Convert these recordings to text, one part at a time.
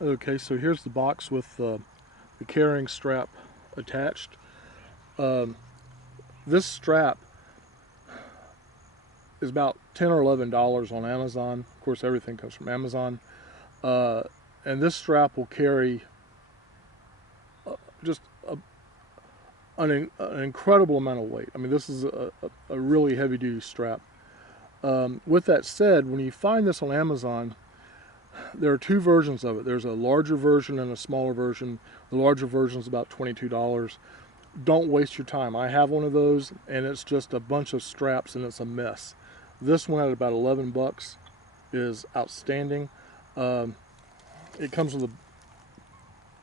Okay, so here's the box with the carrying strap attached. This strap is about $10 or $11 on Amazon. Of course, everything comes from Amazon. And this strap will carry just an incredible amount of weight. I mean, this is a really heavy-duty strap. With that said, when you find this on Amazon, there are two versions of it. There's a larger version and a smaller version. The larger version is about $22. Don't waste your time. I have one of those, and it's just a bunch of straps, and it's a mess. This one at about 11 bucks is outstanding. It comes with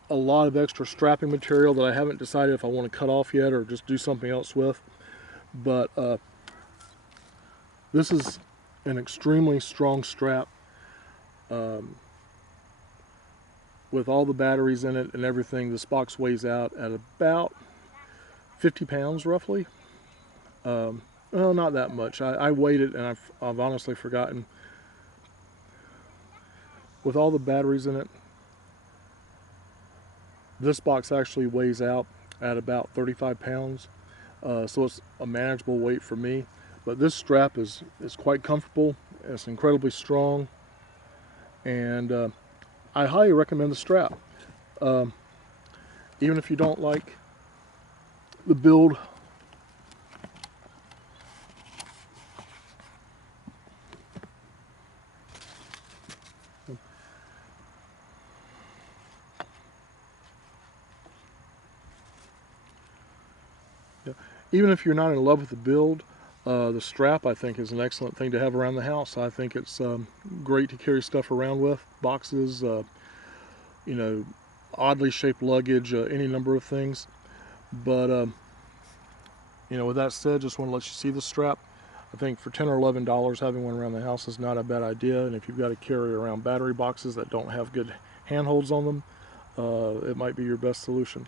a lot of extra strapping material that I haven't decided if I want to cut off yet or just do something else with. But this is an extremely strong strap with all the batteries in it and everything. This box weighs out at about 50 pounds roughly. Well, not that much. I weighed it and I've honestly forgotten. With all the batteries in it, this box actually weighs out at about 35 pounds. So it's a manageable weight for me. But this strap is quite comfortable. It's incredibly strong. And I highly recommend the strap. Even if you don't like the build, even if you're not in love with the build, the strap I think is an excellent thing to have around the house. I think it's great to carry stuff around with, boxes, you know, oddly shaped luggage, any number of things. But you know, with that said, just want to let you see the strap. I think for $10 or $11, having one around the house is not a bad idea. And if you've got to carry around battery boxes that don't have good handholds on them, it might be your best solution.